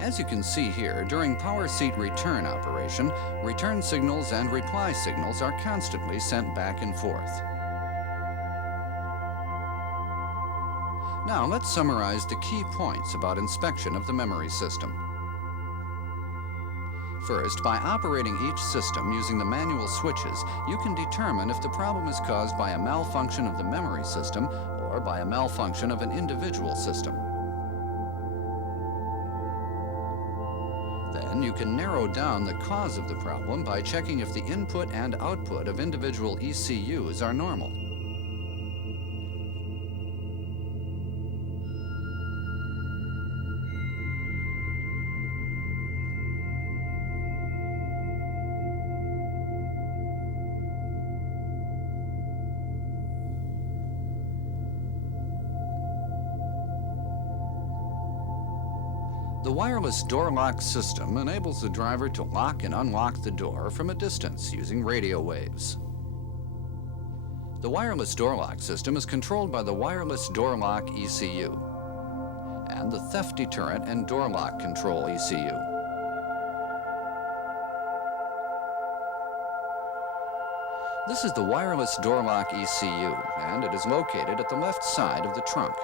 As you can see here, during power seat return operation, return signals and reply signals are constantly sent back and forth. Now let's summarize the key points about inspection of the memory system. First, by operating each system using the manual switches, you can determine if the problem is caused by a malfunction of the memory system or by a malfunction of an individual system. Then you can narrow down the cause of the problem by checking if the input and output of individual ECUs are normal. The wireless door lock system enables the driver to lock and unlock the door from a distance using radio waves. The wireless door lock system is controlled by the wireless door lock ECU and the theft deterrent and door lock control ECU. This is the wireless door lock ECU, and it is located at the left side of the trunk.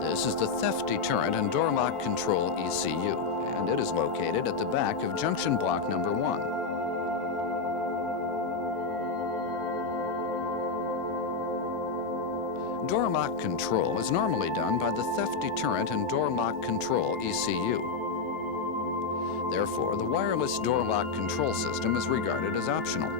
This is the theft deterrent and door lock control ECU, and it is located at the back of junction block number 1. Door lock control is normally done by the theft deterrent and door lock control ECU. Therefore, the wireless door lock control system is regarded as optional.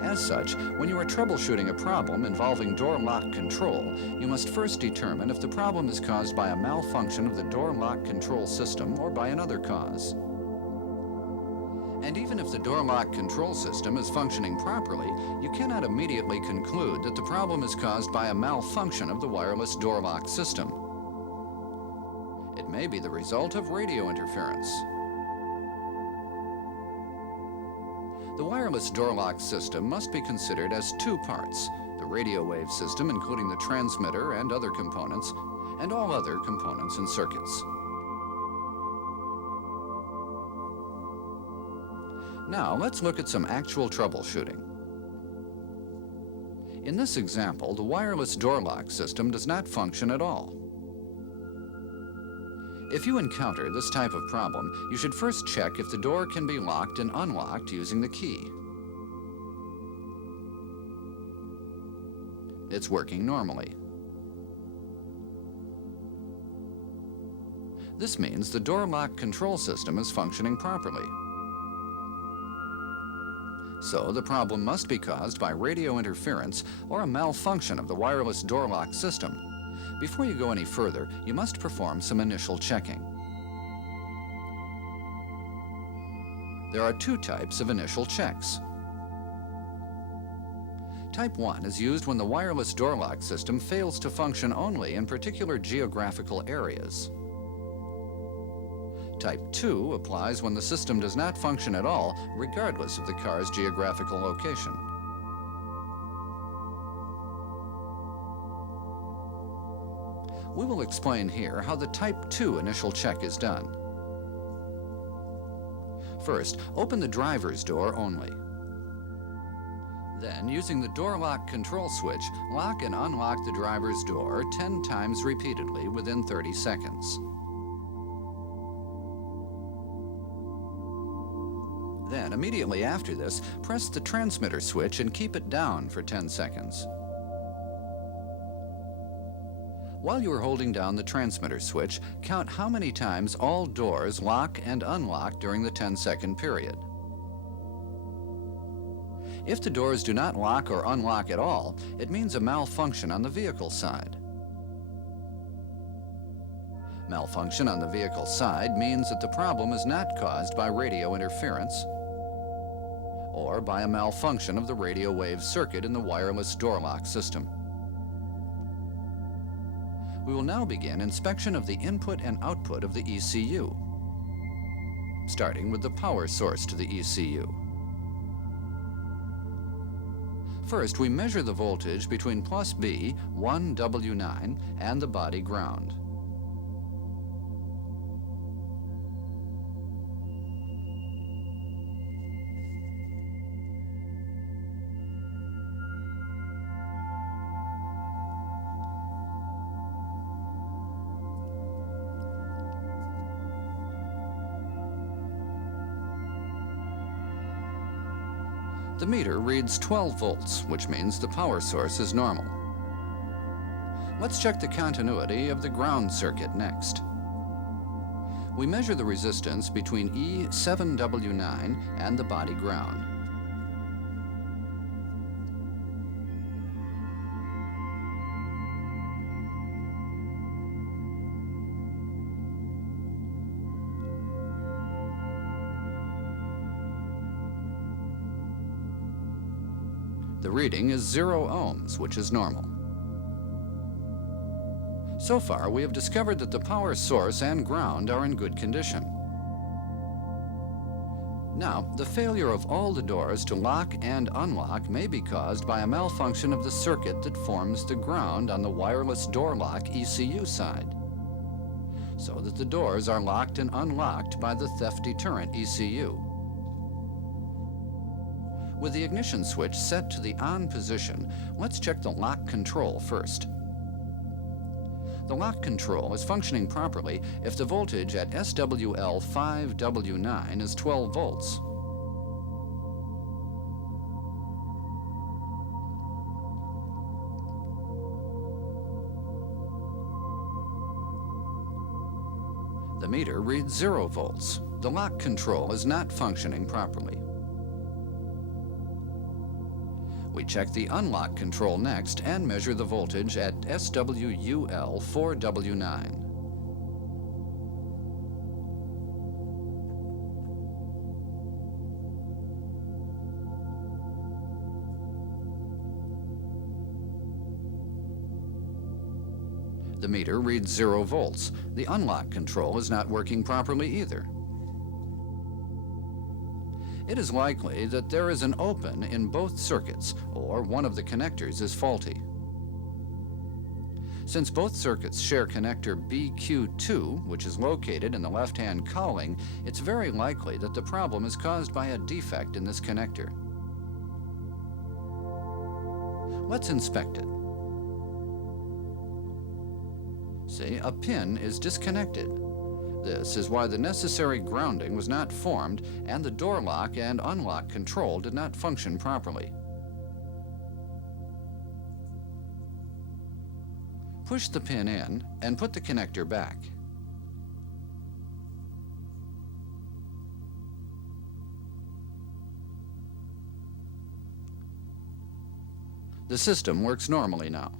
As such, when you are troubleshooting a problem involving door lock control, you must first determine if the problem is caused by a malfunction of the door lock control system or by another cause. And even if the door lock control system is functioning properly, you cannot immediately conclude that the problem is caused by a malfunction of the wireless door lock system. It may be the result of radio interference. The wireless door lock system must be considered as two parts: the radio wave system, including the transmitter and other components, and all other components and circuits. Now, let's look at some actual troubleshooting. In this example, the wireless door lock system does not function at all. If you encounter this type of problem, you should first check if the door can be locked and unlocked using the key. It's working normally. This means the door lock control system is functioning properly. So the problem must be caused by radio interference or a malfunction of the wireless door lock system. Before you go any further, you must perform some initial checking. There are two types of initial checks. Type 1 is used when the wireless door lock system fails to function only in particular geographical areas. Type 2 applies when the system does not function at all, regardless of the car's geographical location. We will explain here how the Type 2 initial check is done. First, open the driver's door only. Then, using the door lock control switch, lock and unlock the driver's door 10 times repeatedly within 30 seconds. Then, immediately after this, press the transmitter switch and keep it down for 10 seconds. While you are holding down the transmitter switch, count how many times all doors lock and unlock during the 10-second period. If the doors do not lock or unlock at all, it means a malfunction on the vehicle side. Malfunction on the vehicle side means that the problem is not caused by radio interference or by a malfunction of the radio wave circuit in the wireless door lock system. We will now begin inspection of the input and output of the ECU, starting with the power source to the ECU. First, we measure the voltage between plus B, 1W9, and the body ground. The meter reads 12 volts, which means the power source is normal. Let's check the continuity of the ground circuit next. We measure the resistance between E7W9 and the body ground. The reading is 0 ohms, which is normal. So far, we have discovered that the power source and ground are in good condition. Now, the failure of all the doors to lock and unlock may be caused by a malfunction of the circuit that forms the ground on the wireless door lock ECU side, so that the doors are locked and unlocked by the theft deterrent ECU. With the ignition switch set to the on position, let's check the lock control first. The lock control is functioning properly if the voltage at SWL5W9 is 12 volts. The meter reads 0 volts. The lock control is not functioning properly. We check the unlock control next and measure the voltage at SWUL4W9. The meter reads 0 volts. The unlock control is not working properly either. It is likely that there is an open in both circuits, or one of the connectors is faulty. Since both circuits share connector BQ2, which is located in the left-hand cowling, it's very likely that the problem is caused by a defect in this connector. Let's inspect it. See, a pin is disconnected. This is why the necessary grounding was not formed and the door lock and unlock control did not function properly. Push the pin in and put the connector back. The system works normally now.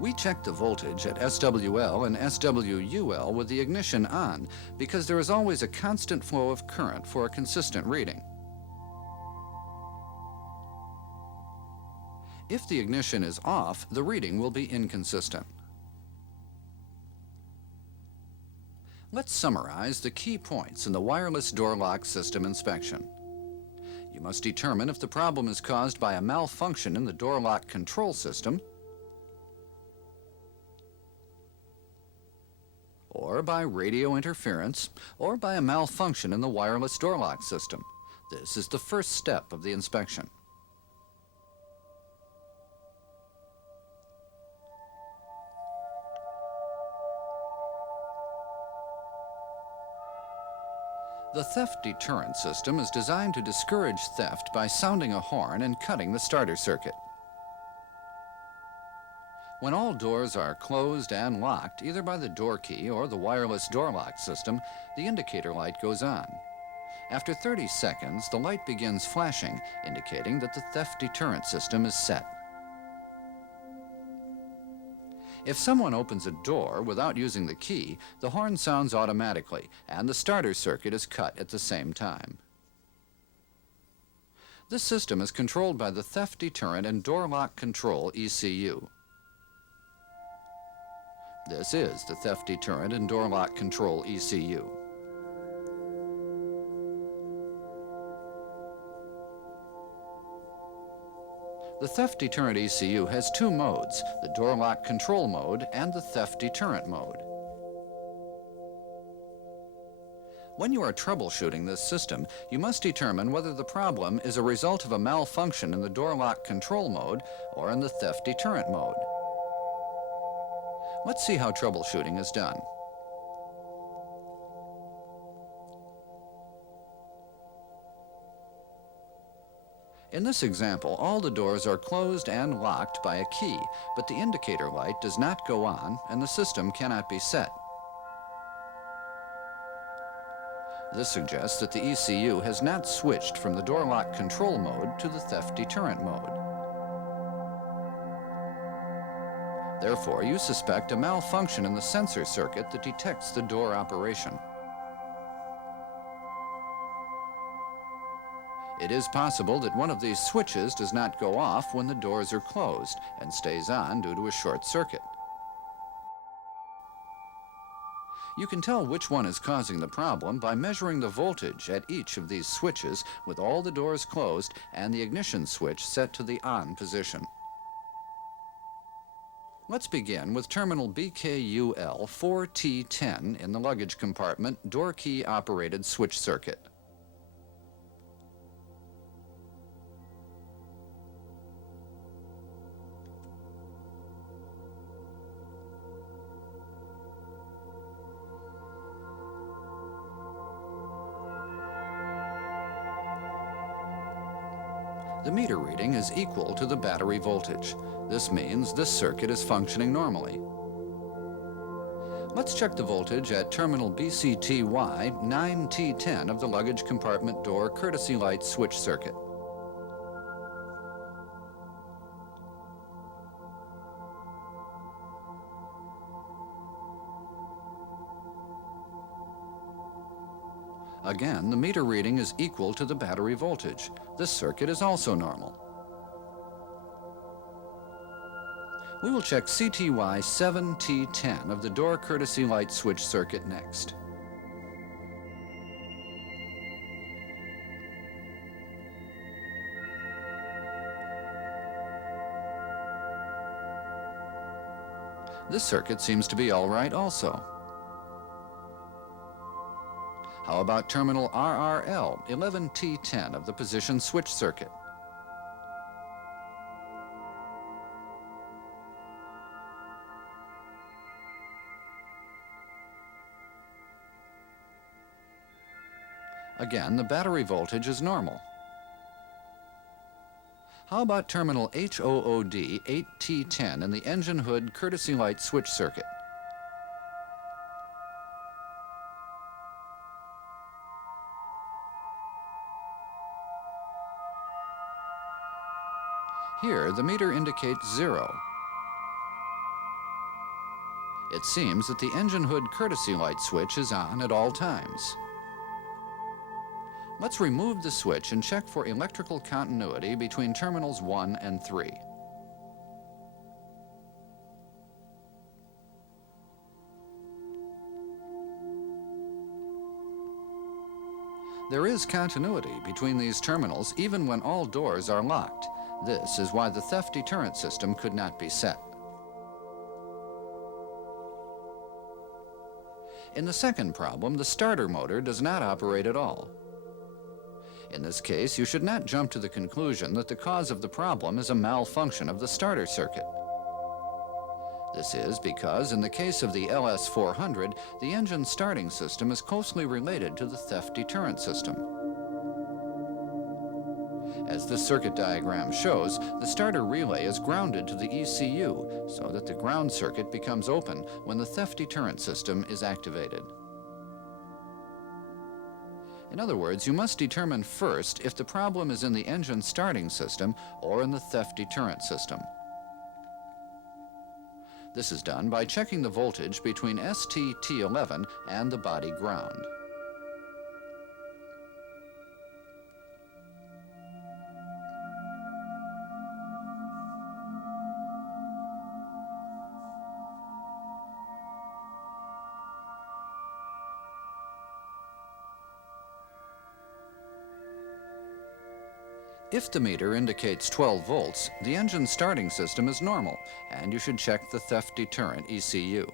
We check the voltage at SWL and SWUL with the ignition on because there is always a constant flow of current for a consistent reading. If the ignition is off, the reading will be inconsistent. Let's summarize the key points in the wireless door lock system inspection. You must determine if the problem is caused by a malfunction in the door lock control system, or by radio interference, or by a malfunction in the wireless door lock system. This is the first step of the inspection. The theft deterrent system is designed to discourage theft by sounding a horn and cutting the starter circuit. When all doors are closed and locked, either by the door key or the wireless door lock system, the indicator light goes on. After 30 seconds, the light begins flashing, indicating that the theft deterrent system is set. If someone opens a door without using the key, the horn sounds automatically, and the starter circuit is cut at the same time. This system is controlled by the theft deterrent and door lock control ECU. This is the theft deterrent and door lock control ECU. The theft deterrent ECU has two modes, the door lock control mode and the theft deterrent mode. When you are troubleshooting this system, you must determine whether the problem is a result of a malfunction in the door lock control mode or in the theft deterrent mode. Let's see how troubleshooting is done. In this example, all the doors are closed and locked by a key, but the indicator light does not go on and the system cannot be set. This suggests that the ECU has not switched from the door lock control mode to the theft deterrent mode. Therefore, you suspect a malfunction in the sensor circuit that detects the door operation. It is possible that one of these switches does not go off when the doors are closed and stays on due to a short circuit. You can tell which one is causing the problem by measuring the voltage at each of these switches with all the doors closed and the ignition switch set to the on position. Let's begin with terminal BKUL 4T10 in the luggage compartment door key operated switch circuit. The meter reading is equal to the battery voltage. This means this circuit is functioning normally. Let's check the voltage at terminal BCTY 9T10 of the luggage compartment door courtesy light switch circuit. Again, the meter reading is equal to the battery voltage. This circuit is also normal. We will check CTY 7T10 of the door courtesy light switch circuit next. This circuit seems to be all right also. How about terminal RRL 11T10 of the position switch circuit? Again, the battery voltage is normal. How about terminal HOOD 8T10 in the engine hood courtesy light switch circuit? Here, the meter indicates 0. It seems that the engine hood courtesy light switch is on at all times. Let's remove the switch and check for electrical continuity between terminals 1 and 3. There is continuity between these terminals even when all doors are locked. This is why the theft deterrent system could not be set. In the second problem, the starter motor does not operate at all. In this case, you should not jump to the conclusion that the cause of the problem is a malfunction of the starter circuit. This is because, in the case of the LS400, the engine starting system is closely related to the theft deterrent system. As this circuit diagram shows, the starter relay is grounded to the ECU so that the ground circuit becomes open when the theft deterrent system is activated. In other words, you must determine first if the problem is in the engine starting system or in the theft deterrent system. This is done by checking the voltage between STT11 and the body ground. If the meter indicates 12 volts, the engine starting system is normal, and you should check the theft deterrent ECU.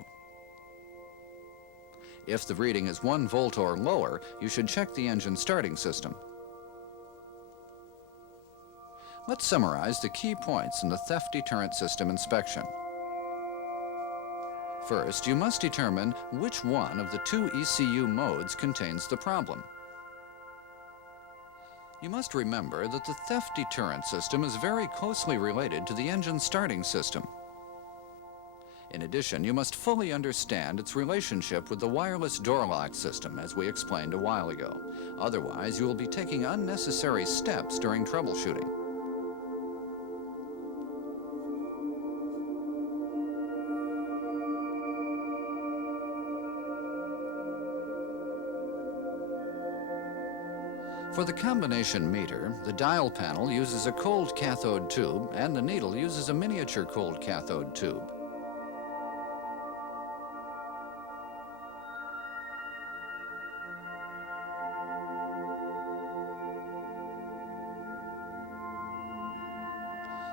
If the reading is 1 volt or lower, you should check the engine starting system. Let's summarize the key points in the theft deterrent system inspection. First, you must determine which one of the 2 ECU modes contains the problem. You must remember that the theft deterrent system is very closely related to the engine starting system. In addition, you must fully understand its relationship with the wireless door lock system, as we explained a while ago. Otherwise, you will be taking unnecessary steps during troubleshooting. For the combination meter, the dial panel uses a cold cathode tube and the needle uses a miniature cold cathode tube.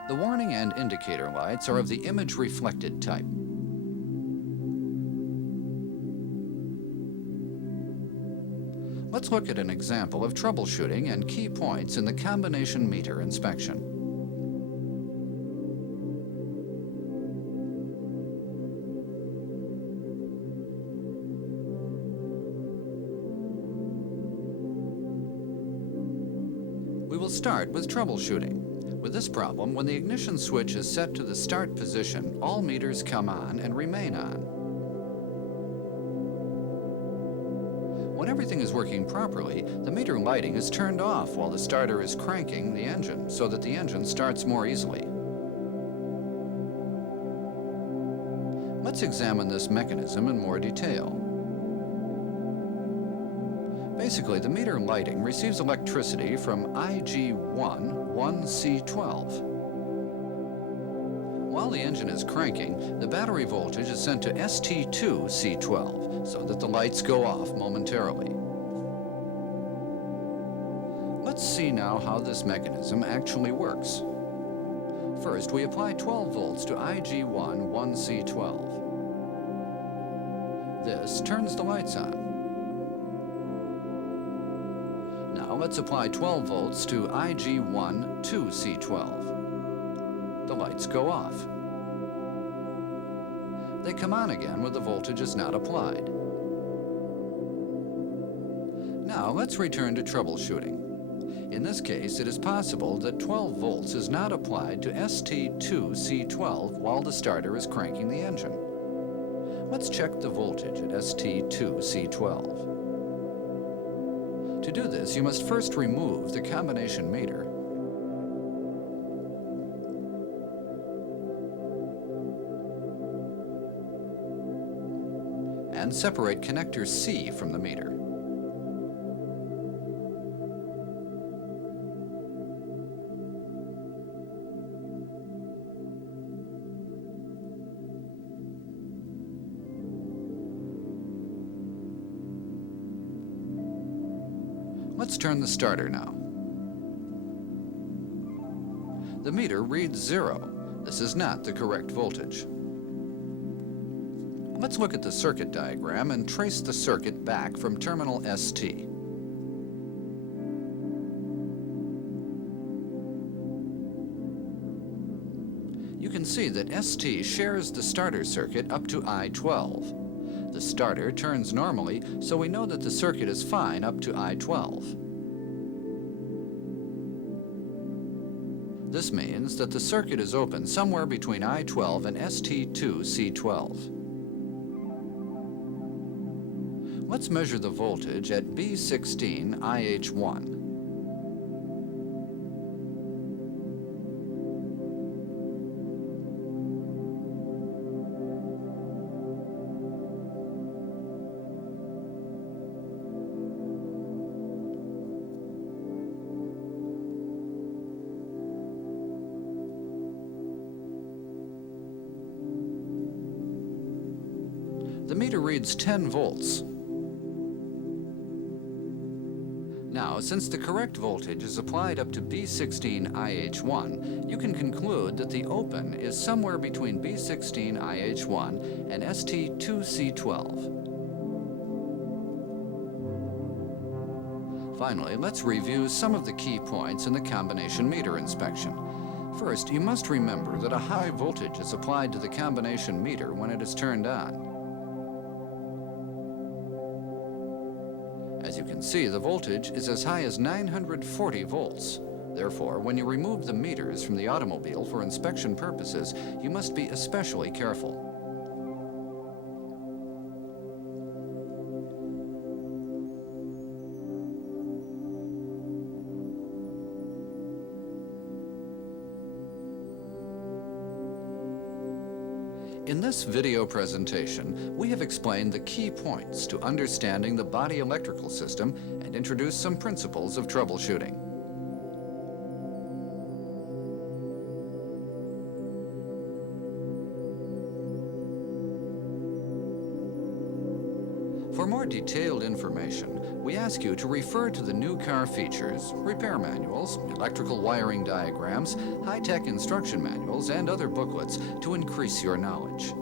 The warning and indicator lights are of the image reflected type. Let's look at an example of troubleshooting and key points in the combination meter inspection. We will start with troubleshooting. With this problem, when the ignition switch is set to the start position, all meters come on and remain on. When everything is working properly, the meter lighting is turned off while the starter is cranking the engine so that the engine starts more easily. Let's examine this mechanism in more detail. Basically, the meter lighting receives electricity from IG1 1C12. While the engine is cranking, the battery voltage is sent to ST2C12 so that the lights go off momentarily. Let's see now how this mechanism actually works. First, we apply 12 volts to IG1 1C12. This turns the lights on. Now let's apply 12 volts to IG1 2C12. The lights go off. They come on again when the voltage is not applied. Now let's return to troubleshooting. In this case, it is possible that 12 volts is not applied to ST2C12 while the starter is cranking the engine. Let's check the voltage at ST2C12. To do this, you must first remove the combination meter. And separate connector C from the meter. Let's turn the starter now. The meter reads 0. This is not the correct voltage. Let's look at the circuit diagram and trace the circuit back from terminal ST. You can see that ST shares the starter circuit up to I12. The starter turns normally, so we know that the circuit is fine up to I12. This means that the circuit is open somewhere between I12 and ST2C12. Let's measure the voltage at B16 IH1. The meter reads 10 volts. Now Now, since the correct voltage is applied up to B16IH1, you can conclude that the open is somewhere between B16IH1 and ST2C12. Finally, let's review some of the key points in the combination meter inspection. First, you must remember that a high voltage is applied to the combination meter when it is turned on. As you can see, the voltage is as high as 940 volts. Therefore, when you remove the meters from the automobile for inspection purposes, you must be especially careful. In this video presentation, we have explained the key points to understanding the body electrical system and introduced some principles of troubleshooting. For more detailed information, we ask you to refer to the new car features, repair manuals, electrical wiring diagrams, high-tech instruction manuals, and other booklets to increase your knowledge.